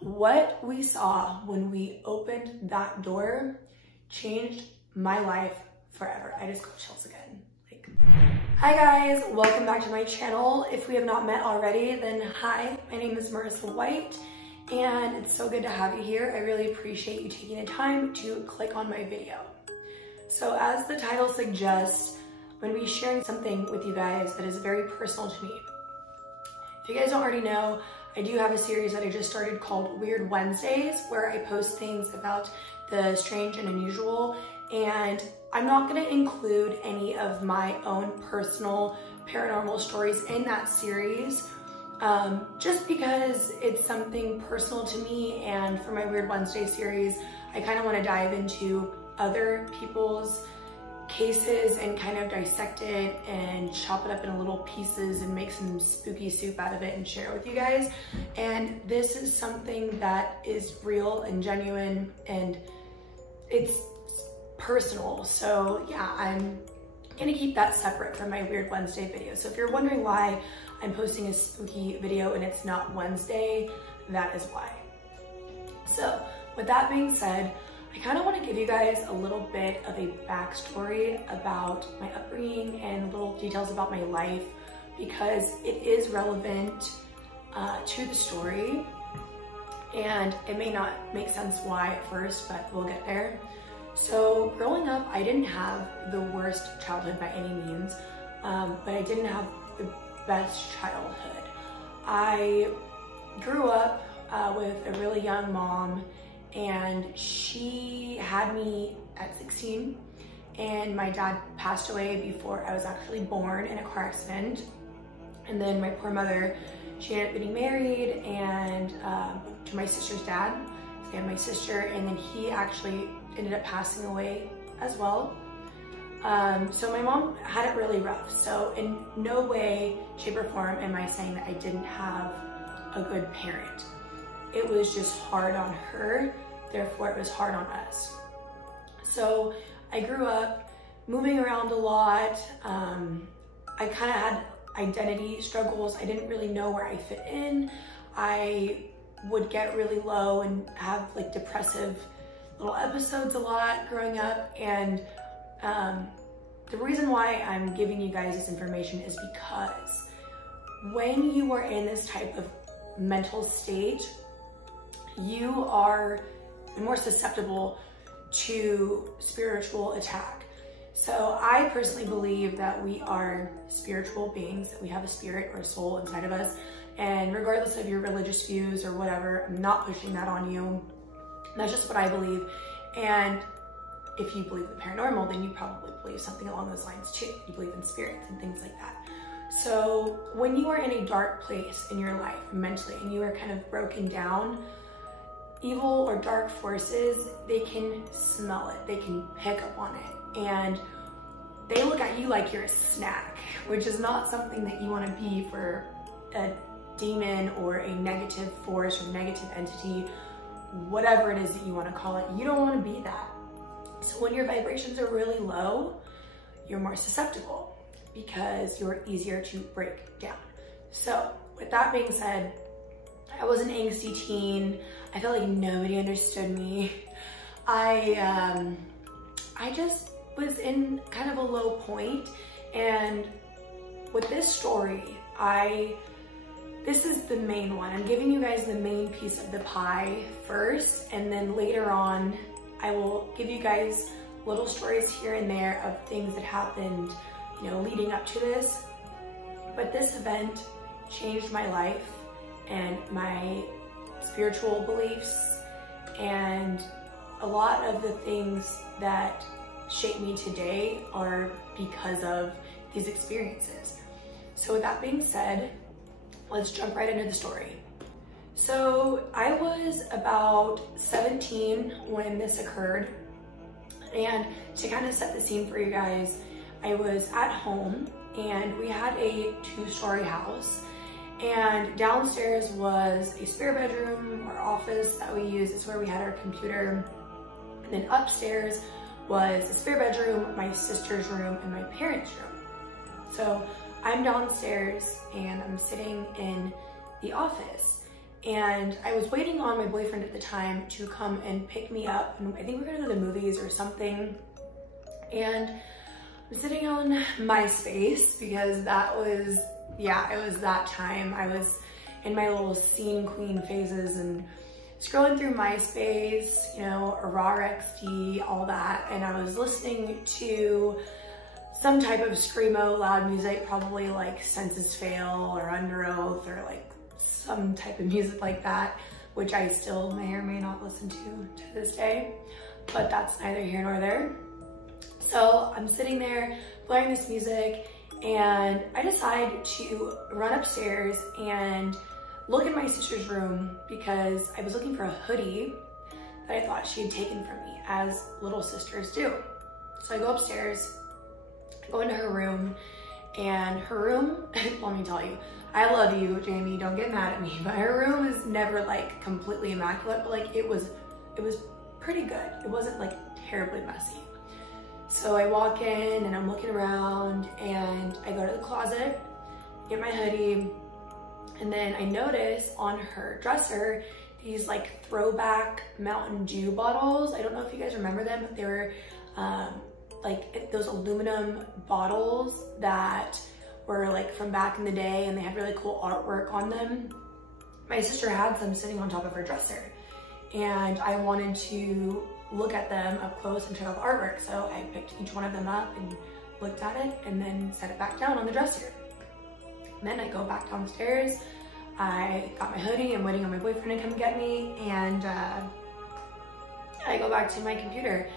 What we saw when we opened that door changed my life forever. I just got chills again. Hi guys, welcome back to my channel. If we have not met already, then hi, my name is Marissa White, and it's so good to have you here. I really appreciate you taking the time to click on my video. So as the title suggests, I'm going to be sharing something with you guys that is very personal to me. If you guys don't already know, I do have a series that I just started called Weird Wednesdays, where I post things about the strange and unusual, and I'm not going to include any of my own personal paranormal stories in that series, just because it's something personal to me, and for my Weird Wednesday series, I kind of want to dive into other people's cases and kind of dissect it and chop it up in little pieces and make some spooky soup out of it and share it with you guys. And this is something that is real and genuine, and it's personal. So yeah, I'm gonna keep that separate from my Weird Wednesday video. So if you're wondering why I'm posting a spooky video and it's not Wednesday, that is why. So with that being said, I kind of want to give you guys a little bit of a backstory about my upbringing and little details about my life, because it is relevant to the story, and it may not make sense why at first, but we'll get there. So growing up, I didn't have the worst childhood by any means, but I didn't have the best childhood. I grew up with a really young mom, and she had me at 16, and my dad passed away before I was actually born in a car accident. And then my poor mother, she ended up getting married and to my sister's dad. So I had my sister, and then he actually ended up passing away as well. So my mom had it really rough. So in no way, shape, or form am I saying that I didn't have a good parent. It was just hard on her, therefore it was hard on us. So I grew up moving around a lot. I kind of had identity struggles. I didn't really know where I fit in. I would get really low and have like depressive little episodes a lot growing up. And the reason why I'm giving you guys this information is because when you are in this type of mental state, you are more susceptible to spiritual attack. So I personally believe that we are spiritual beings, that we have a spirit or a soul inside of us. And regardless of your religious views or whatever, I'm not pushing that on you. That's just what I believe. And if you believe in the paranormal, then you probably believe something along those lines too. You believe in spirits and things like that. So when you are in a dark place in your life mentally, and you are kind of broken down, evil or dark forces, they can smell it, they can pick up on it, and they look at you like you're a snack, which is not something that you want to be for a demon or a negative force or negative entity, whatever it is that you want to call it. You don't want to be that. So when your vibrations are really low, you're more susceptible because you're easier to break down. So with that being said, I was an angsty teen. I felt like nobody understood me. I just was in kind of a low point, and with this story, this is the main one. I'm giving you guys the main piece of the pie first, and then later on, I will give you guys little stories here and there of things that happened, you know, leading up to this. But this event changed my life and my spiritual beliefs, and a lot of the things that shape me today are because of these experiences. So with that being said, let's jump right into the story. So I was about 17 when this occurred, and to kind of set the scene for you guys, I was at home, and we had a 2-story house, and downstairs was a spare bedroom or office that we used. It's where we had our computer. And then upstairs was a spare bedroom, my sister's room, and my parents' room. So I'm downstairs and I'm sitting in the office, and I was waiting on my boyfriend at the time to come and pick me up, and I think we were gonna go to the movies or something, and I'm sitting on MySpace because that was, yeah, it was that time. I was in my little scene queen phases and scrolling through MySpace, you know, Aurora XD, all that, and I was listening to some type of screamo loud music, probably like Senses Fail or Under Oath or like some type of music like that, which I still may or may not listen to this day, but that's neither here nor there. So I'm sitting there playing this music, and I decide to run upstairs and look in my sister's room because I was looking for a hoodie that I thought she had taken from me, as little sisters do. So I go upstairs, go into her room, and her room, let me tell you, I love you, Jamie, don't get mad at me, but her room is never like completely immaculate, but like it was pretty good. It wasn't like terribly messy. So I walk in and I'm looking around, and I go to the closet, get my hoodie, and then I notice on her dresser these like throwback Mountain Dew bottles. I don't know if you guys remember them, but they were like those aluminum bottles that were like from back in the day, and they had really cool artwork on them. My sister had them sitting on top of her dresser, and I wanted to look at them up close and check out the artwork. So I picked each one of them up and looked at it and then set it back down on the dresser. And then I go back downstairs, I got my hoodie, I'm waiting on my boyfriend to come get me, and I go back to my computer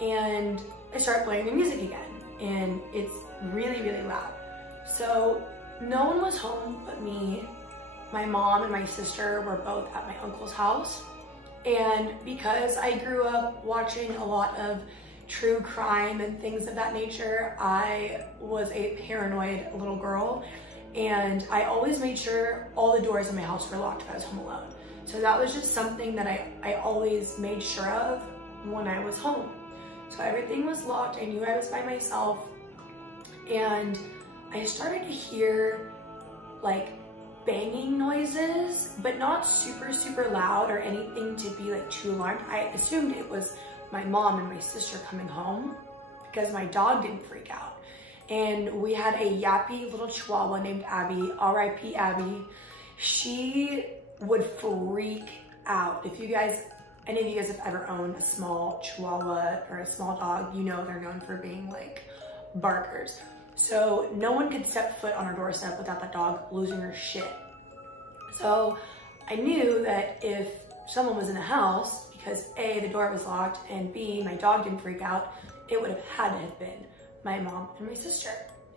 and I start playing the music again, and it's really, really loud. So no one was home but me. My mom and my sister were both at my uncle's house. And because I grew up watching a lot of true crime and things of that nature, I was a paranoid little girl, and I always made sure all the doors in my house were locked if I was home alone. So that was just something that I always made sure of when I was home. So everything was locked. I knew I was by myself, and I started to hear like banging noises, but not super, super loud or anything to be like too alarmed. I assumed it was my mom and my sister coming home because my dog didn't freak out. And we had a yappy little chihuahua named Abby, R.I.P. Abby. She would freak out. If you guys, any of you guys have ever owned a small chihuahua or a small dog, you know they're known for being like barkers. So no one could step foot on our doorstep without that dog losing her shit. So I knew that if someone was in the house, because A, the door was locked, and B, my dog didn't freak out, it would have had to have been my mom and my sister,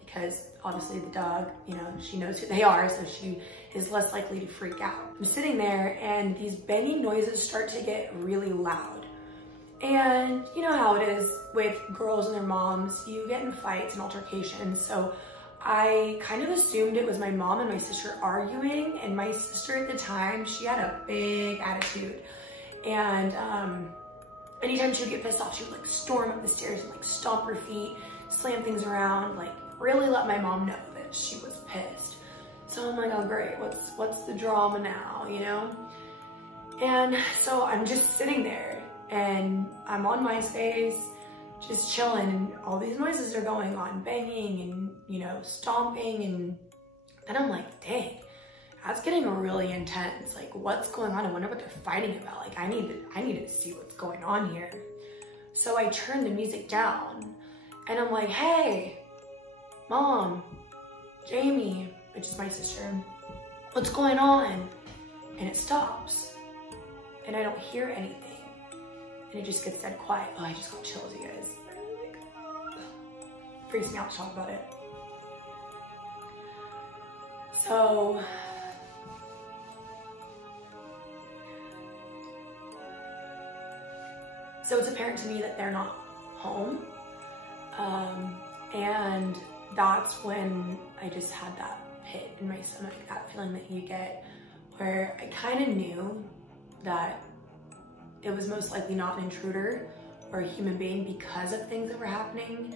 because obviously the dog, you know, she knows who they are, so she is less likely to freak out. I'm sitting there and these banging noises start to get really loud. And you know how it is with girls and their moms, you get in fights and altercations. So I kind of assumed it was my mom and my sister arguing, and my sister at the time, she had a big attitude. And anytime she would get pissed off, she would like storm up the stairs and like stomp her feet, slam things around, like really let my mom know that she was pissed. So I'm like, oh great, what's the drama now, you know? And so I'm just sitting there, and I'm on MySpace, just chilling, and all these noises are going on, banging and, you know, stomping, and then I'm like, dang, that's getting really intense. Like, what's going on? I wonder what they're fighting about. Like, I need to see what's going on here. So I turn the music down, and I'm like, hey, Mom, Jamie, which is my sister, what's going on? And it stops, and I don't hear anything. And it just gets dead quiet. Oh, I just got chills, you guys. Freaks me out to talk about it. So it's apparent to me that they're not home. And that's when I just had that pit in my stomach, that feeling that you get where I kind of knew that it was most likely not an intruder or a human being because of things that were happening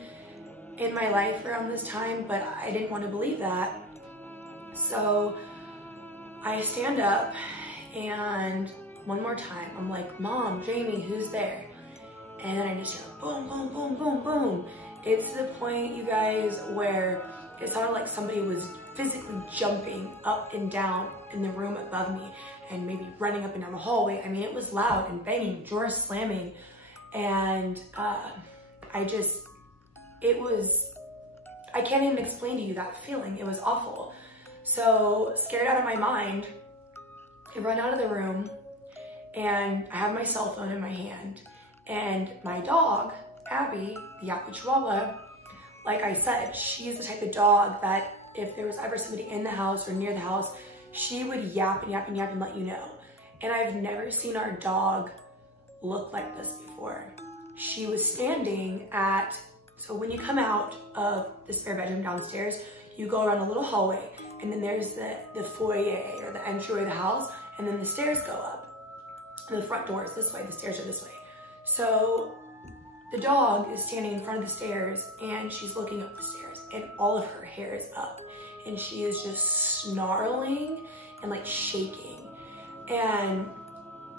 in my life around this time, but I didn't want to believe that. So I stand up And one more time, I'm like, Mom, Jamie, who's there? And then I just hear boom, boom, boom, boom, boom. It's to the point, you guys, where it sounded like somebody was physically jumping up and down in the room above me and maybe running up and down the hallway. I mean, it was loud and banging, drawers slamming. And I can't even explain to you that feeling. It was awful. So scared out of my mind, I run out of the room and I have my cell phone in my hand. And my dog, Abby, the Yappy Chihuahua, like I said, she's the type of dog that if there was ever somebody in the house or near the house, she would yap and yap and yap and let you know. And I've never seen our dog look like this before. She was standing at, so when you come out of the spare bedroom downstairs, you go around a little hallway, and then there's the foyer or the entryway of the house, and then the stairs go up. The front door is this way, the stairs are this way. So the dog is standing in front of the stairs and she's looking up the stairs and all of her hair is up and she is just snarling and like shaking. And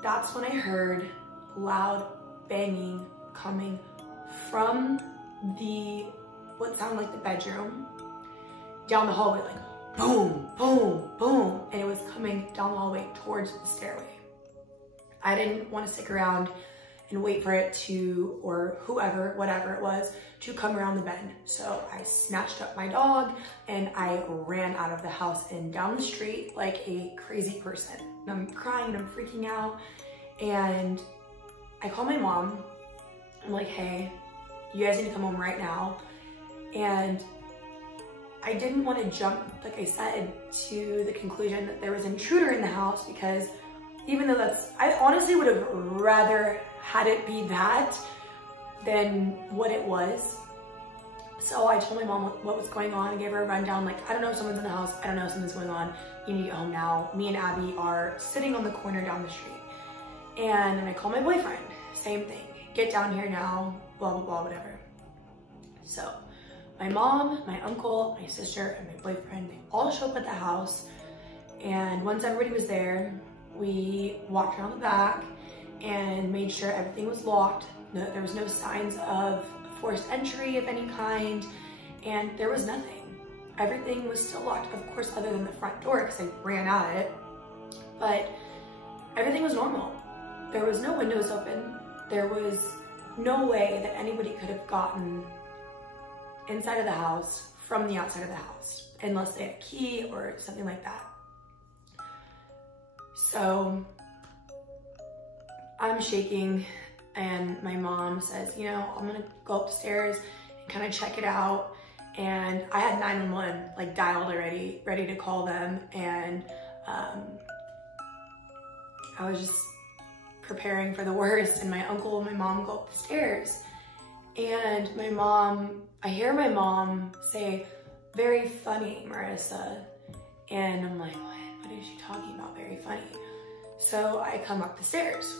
that's when I heard loud banging coming from what sounded like the bedroom down the hallway, like boom, boom, boom. And it was coming down the hallway towards the stairway. I didn't want to stick around and wait for it to, or whoever, whatever it was, to come around the bend. So I snatched up my dog and I ran out of the house and down the street like a crazy person. And I'm crying and I'm freaking out. And I call my mom. I'm like, hey, you guys need to come home right now. And I didn't want to jump, like I said, to the conclusion that there was an intruder in the house, because even though I honestly would have rather had it be that than what it was. So I told my mom what was going on and gave her a rundown, like, I don't know if someone's in the house, I don't know if something's going on, you need to get home now. Me and Abby are sitting on the corner down the street. And then I call my boyfriend, same thing, get down here now, blah, blah, blah, whatever. So my mom, my uncle, my sister, and my boyfriend, they all show up at the house. And once everybody was there, we walked around the back and made sure everything was locked. There was no signs of forced entry of any kind, and there was nothing. Everything was still locked, of course, other than the front door, because I ran at it, but everything was normal. There was no windows open. There was no way that anybody could have gotten inside of the house from the outside of the house, unless they had a key or something like that. So I'm shaking and my mom says, you know, I'm gonna go upstairs and kind of check it out. And I had 911 like dialed already, ready to call them. And I was just preparing for the worst. And my uncle and my mom go up the stairs. And I hear my mom say, very funny, Marissa. And I'm like, what is she talking about? Very funny. So I come up the stairs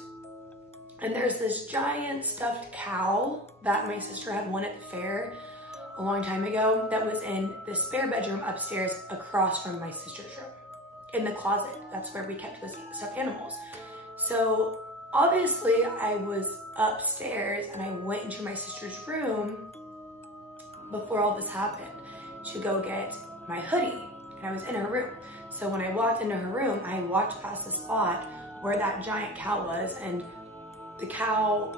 and there's this giant stuffed cow that my sister had won at the fair a long time ago that was in the spare bedroom upstairs across from my sister's room in the closet. That's where we kept the stuffed animals. So obviously I was upstairs and I went into my sister's room before all this happened to go get my hoodie, and I was in her room. So when I walked into her room, I walked past the spot where that giant cow was, and the cow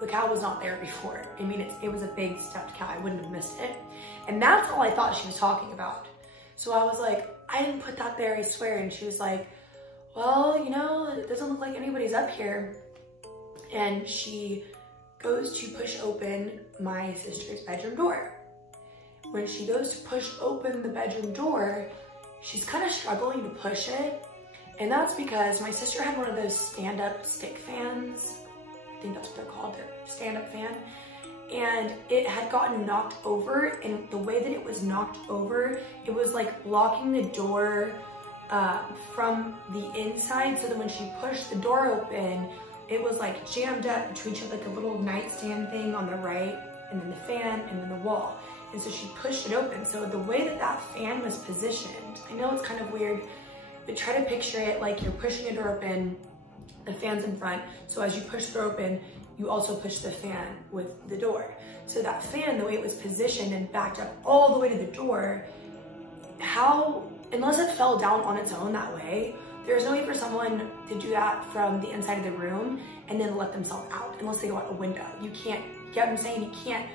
was not there before. I mean, it was a big stuffed cow. I wouldn't have missed it. And that's all I thought she was talking about. So I was like, I didn't put that there, I swear. And she was like, well, you know, it doesn't look like anybody's up here. And she goes to push open my sister's bedroom door. When she goes to push open the bedroom door, she's kind of struggling to push it. And that's because my sister had one of those stand-up stick fans. I think that's what they're called, their stand-up fan. And it had gotten knocked over, and the way that it was knocked over, it was like locking the door from the inside, so that when she pushed the door open, it was like jammed up between like a little nightstand thing on the right, and then the fan, and then the wall. And so she pushed it open. So the way that that fan was positioned, I know it's kind of weird but try to picture it like you're pushing a door open, the fan's in front. So as you push the door open, you also push the fan with the door. So that fan, the way it was positioned and backed up all the way to the door, unless it fell down on its own that way, there's no way for someone to do that from the inside of the room and then let themselves out, unless they go out a window. You can't, you get what I'm saying? You can't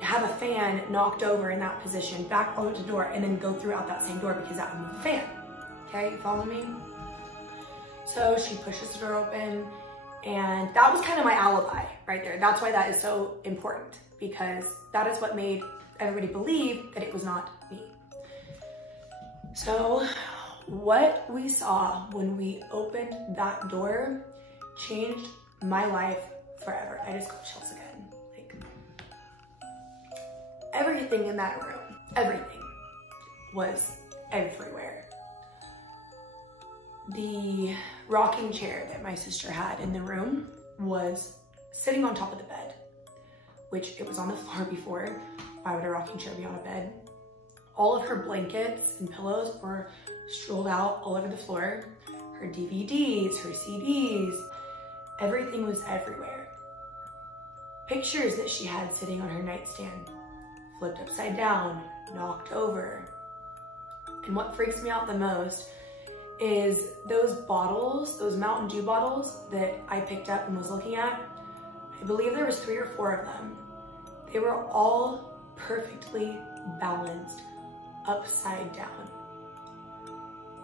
have a fan knocked over in that position, back all the way to the door, and then go throughout that same door, because that would move the fan. Okay, you follow me? So she pushes the door open, and that was kind of my alibi right there. That's why that is so important, because that is what made everybody believe that it was not me. So what we saw when we opened that door changed my life forever. I just got chills again. Like, everything in that room, everything was everywhere. The rocking chair that my sister had in the room was sitting on top of the bed, which it was on the floor before. Why would a rocking chair be on a bed? All of her blankets and pillows were strolled out all over the floor. Her DVDs, her CDs, everything was everywhere. Pictures that she had sitting on her nightstand, flipped upside down, knocked over. And what freaks me out the most is those bottles, those Mountain Dew bottles that I picked up and was looking at. I believe there was 3 or 4 of them. They were all perfectly balanced upside down.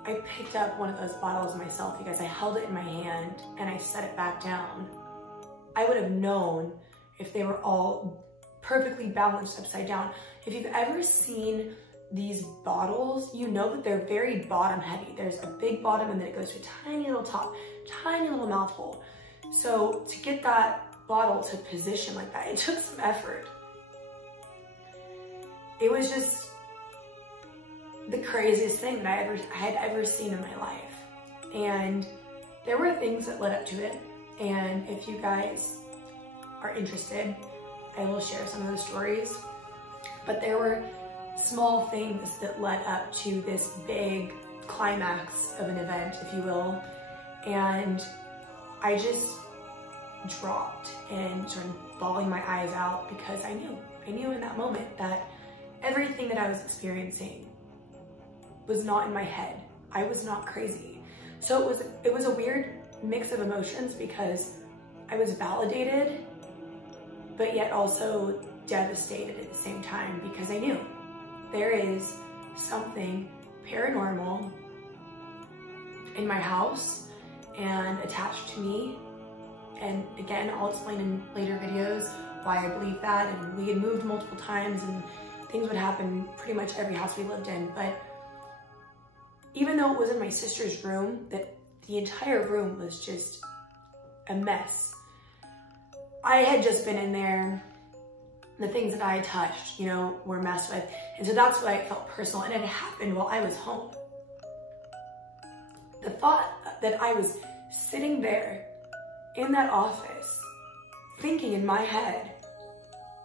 I picked up one of those bottles myself because I held it in my hand and I set it back down. I would have known if they were all perfectly balanced upside down. If you've ever seen these bottles, you know that they're very bottom heavy. There's a big bottom and then it goes to a tiny little top, tiny little mouthful. So to get that bottle to position like that, it took some effort. It was just the craziest thing that I had ever seen in my life. And there were things that led up to it. And if you guys are interested, I will share some of those stories. But there were small things that led up to this big climax of an event, if you will. And I just dropped and started bawling my eyes out because I knew in that moment that everything that I was experiencing was not in my head. I was not crazy. So it was a weird mix of emotions because I was validated, but yet also devastated at the same time, because I knew there is something paranormal in my house and attached to me. And again, I'll explain in later videos why I believe that. And we had moved multiple times and things would happen pretty much every house we lived in. But even though it was in my sister's room, that the entire room was just a mess. I had just been in there. The things that I had touched, you know, were messed with. And so that's why it felt personal. And it happened while I was home. The thought that I was sitting there in that office, thinking in my head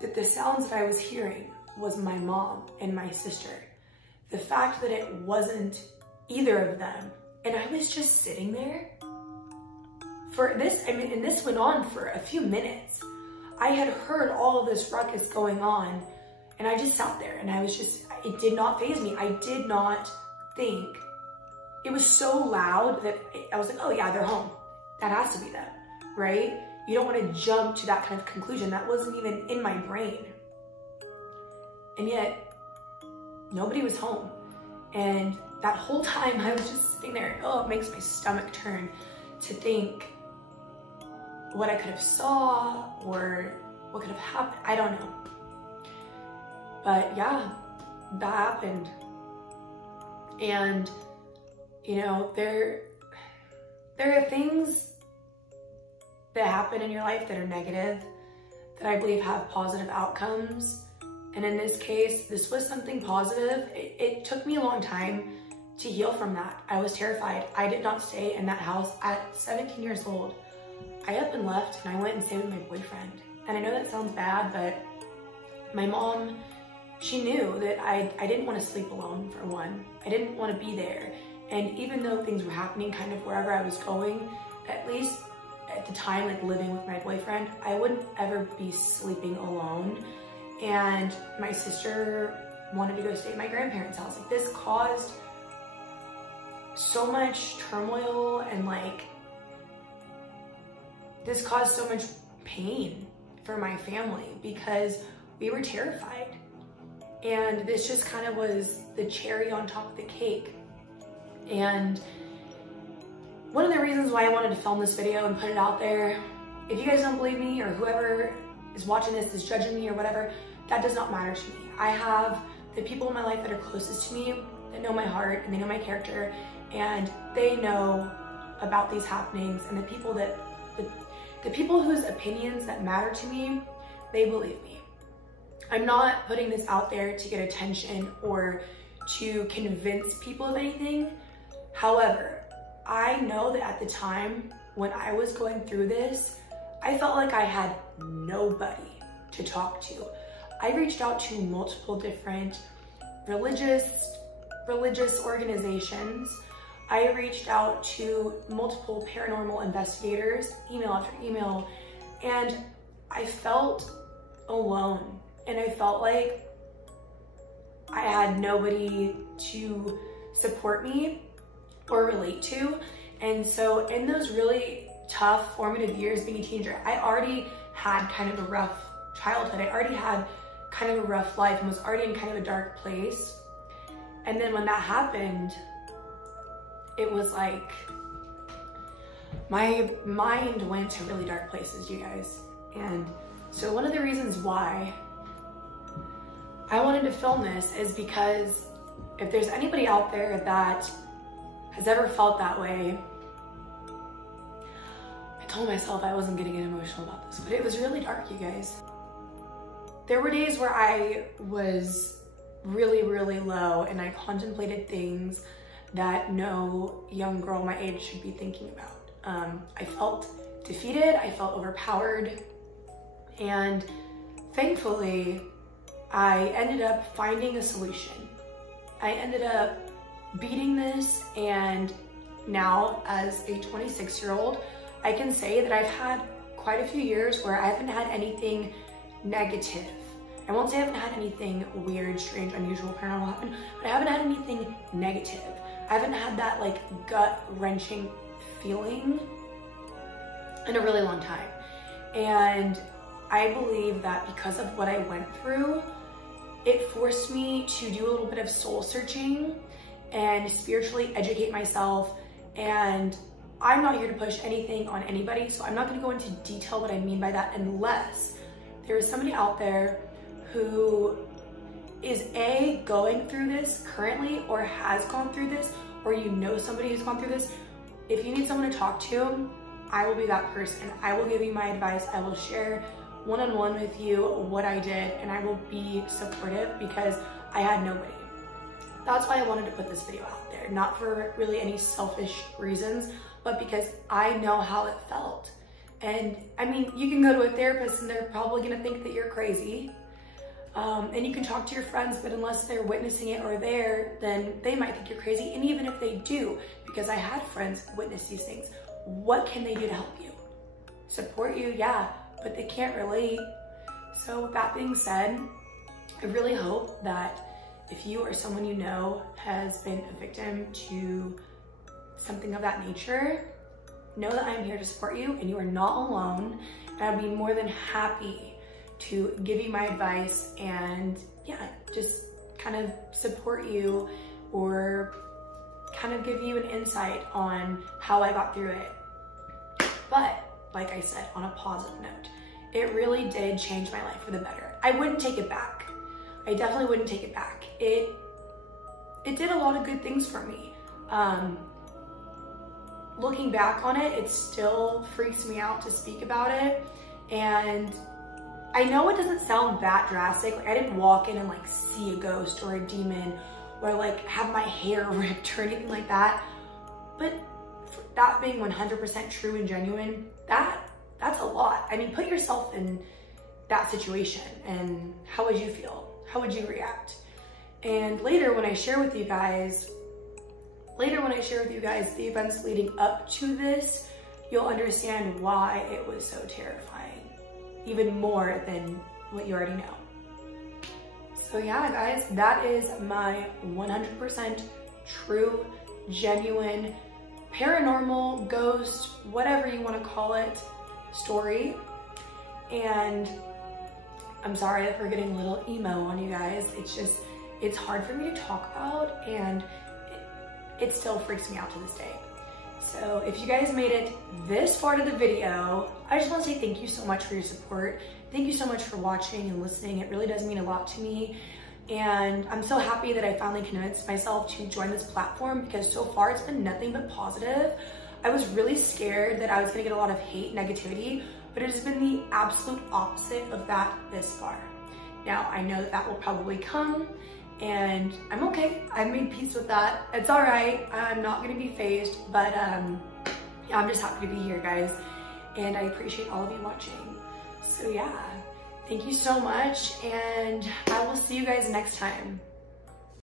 that the sounds that I was hearing was my mom and my sister. The fact that it wasn't either of them. And I was just sitting there for this, I mean, and this went on for a few minutes. I had heard all of this ruckus going on and I just sat there and I was just, it did not faze me. I did not think. It was so loud that I was like, oh yeah, they're home. That has to be them, right? You don't want to jump to that kind of conclusion. That wasn't even in my brain. And yet, nobody was home. And that whole time I was just sitting there. Oh, it makes my stomach turn to think what I could have saw or what could have happened. I don't know. But yeah, that happened. And, you know, there are things that happen in your life that are negative that I believe have positive outcomes. And in this case, this was something positive. It took me a long time to heal from that. I was terrified. I did not stay in that house at 17 years old. I up and left and I went and stayed with my boyfriend. And I know that sounds bad, but my mom, she knew that I didn't want to sleep alone, for one. I didn't want to be there. And even though things were happening kind of wherever I was going, at least at the time, like living with my boyfriend, I wouldn't ever be sleeping alone. And my sister wanted to go stay at my grandparents' house. Like, this caused so much turmoil, and like, this caused so much pain for my family because we were terrified. And this just kind of was the cherry on top of the cake. And one of the reasons why I wanted to film this video and put it out there, if you guys don't believe me, or whoever is watching this is judging me or whatever, that does not matter to me. I have the people in my life that are closest to me, that know my heart and they know my character, and they know about these happenings, and the people whose opinions that matter to me, they believe me. I'm not putting this out there to get attention or to convince people of anything. However, I know that at the time when I was going through this, I felt like I had nobody to talk to. I reached out to multiple different religious organizations. I reached out to multiple paranormal investigators, email after email, and I felt alone. And I felt like I had nobody to support me or relate to. And so in those really tough formative years being a teenager, I already had kind of a rough childhood. I already had kind of a rough life and was already in kind of a dark place. And then when that happened, it was like my mind went to really dark places, you guys. And so one of the reasons why I wanted to film this is because if there's anybody out there that has ever felt that way, I told myself I wasn't gonna get emotional about this, but it was really dark, you guys. There were days where I was really, really low and I contemplated things that no young girl my age should be thinking about. I felt defeated, I felt overpowered, and thankfully, I ended up finding a solution. I ended up beating this, and now as a 26-year-old, I can say that I've had quite a few years where I haven't had anything negative. I won't say I haven't had anything weird, strange, unusual, paranormal happen, but I haven't had anything negative. I haven't had that like gut-wrenching feeling in a really long time. And I believe that because of what I went through, it forced me to do a little bit of soul searching and spiritually educate myself. And I'm not here to push anything on anybody, so I'm not gonna go into detail what I mean by that unless there is somebody out there who is A, going through this currently or has gone through this, or you know somebody who's gone through this. If you need someone to talk to, I will be that person. I will give you my advice. I will share one-on-one with you what I did, and I will be supportive because I had nobody. That's why I wanted to put this video out there, not for really any selfish reasons, but because I know how it felt. And I mean, you can go to a therapist and they're probably gonna think that you're crazy. And you can talk to your friends, but unless they're witnessing it or there, then they might think you're crazy. And even if they do, because I had friends witness these things, what can they do to help you? Support you, yeah, but they can't relate. So with that being said, I really hope that if you or someone you know has been a victim to something of that nature, know that I'm here to support you and you are not alone. And I'd be more than happy to give you my advice and yeah, just kind of support you or kind of give you an insight on how I got through it. But like I said, on a positive note, it really did change my life for the better. I wouldn't take it back. I definitely wouldn't take it back. It did a lot of good things for me. Looking back on it, it still freaks me out to speak about it. And I know it doesn't sound that drastic. Like I didn't walk in and like see a ghost or a demon or like have my hair ripped or anything like that. But that being 100% true and genuine, that's a lot. I mean, put yourself in that situation and how would you feel? How would you react? And later when I share with you guys later when I share with you guys the events leading up to this, you'll understand why it was so terrifying, even more than what you already know. So yeah, guys, that is my 100% true, genuine, paranormal, ghost, whatever you want to call it, story. And I'm sorry for getting a little emo on you guys. It's hard for me to talk about, and it still freaks me out to this day. So if you guys made it this far to the video, I just want to say thank you so much for your support. Thank you so much for watching and listening. It really does mean a lot to me. And I'm so happy that I finally convinced myself to join this platform, because so far it's been nothing but positive. I was really scared that I was gonna get a lot of hate, negativity, but it has been the absolute opposite of that this far. Now, I know that that will probably come, and I'm okay. I've made peace with that. It's all right. I'm not gonna be phased, but yeah, I'm just happy to be here, guys. And I appreciate all of you watching. So yeah, thank you so much, and I will see you guys next time.